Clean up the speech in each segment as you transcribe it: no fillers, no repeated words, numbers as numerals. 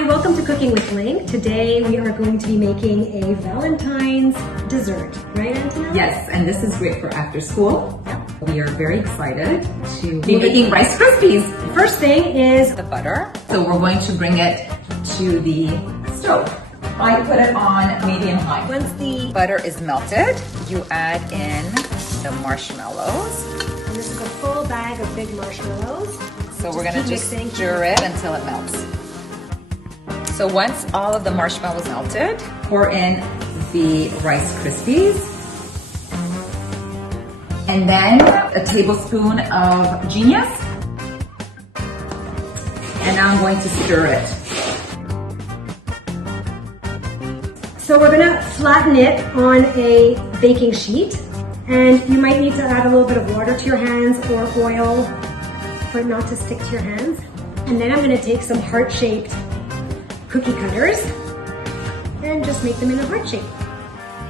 Hi, welcome to Cooking with LYNQ. Today we are going to be making a Valentine's dessert, right Antonella? Yes, and this is great for after school. We are very excited to be making Rice Krispies. First thing is The butter. So we're going to bring it to the stove. I put it on medium high. Once the butter is melted, you add in the marshmallows. and this is a full bag of big marshmallows. So we're gonna keep just mixing. stir it until it melts. So once all of the marshmallows melted, pour in the Rice Krispies. And then a tablespoon of Genius. And now I'm going to stir it. So we're gonna flatten it on a baking sheet, and you might need to add a little bit of water to your hands or oil for it not to stick to your hands. And then I'm gonna take some heart-shaped cookie cutters and just make them in a heart shape.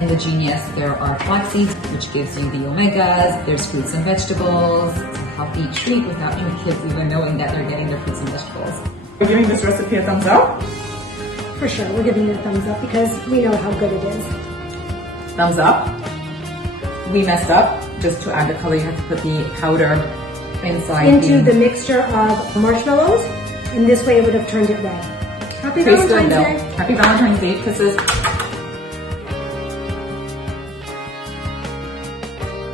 In the Genius, there are flax seeds, which gives you the omegas. There's fruits and vegetables. It's a healthy treat without any kids even knowing that they're getting their fruits and vegetables. We're giving this recipe a thumbs up. For sure, we're giving it a thumbs up because we know how good it is. Thumbs up. We messed up. Just to add the color, you have to put the powder inside Into the mixture of marshmallows, and this way it would have turned it red. Happy Tastes good Valentine's though. Day. Happy Valentine's Day kisses.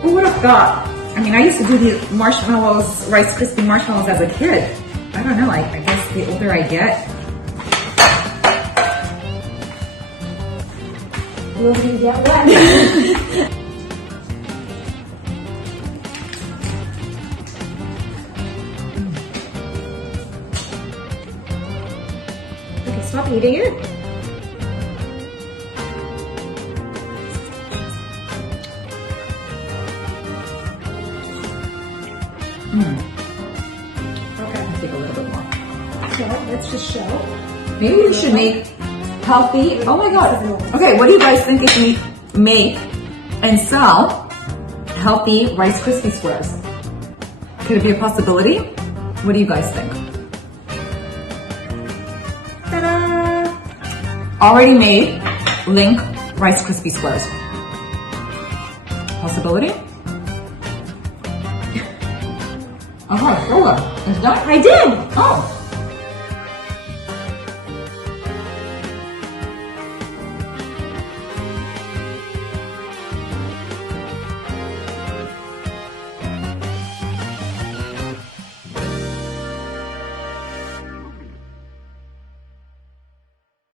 Who would have thought? I mean, I used to do these marshmallows, Rice Krispie marshmallows as a kid. I don't know, I guess the older I get. We'll see get wet. Okay, stop eating it. Okay, I'll take a little bit more. so let's just show. Maybe we should make healthy. Oh my god. Okay, what do you guys think if we make and sell healthy Rice Krispie squares? Could it be a possibility? What do you guys think? Ta-da! Already made LYNQ Rice Krispie squares. Possibility? Okay, so it's done. I did! Oh.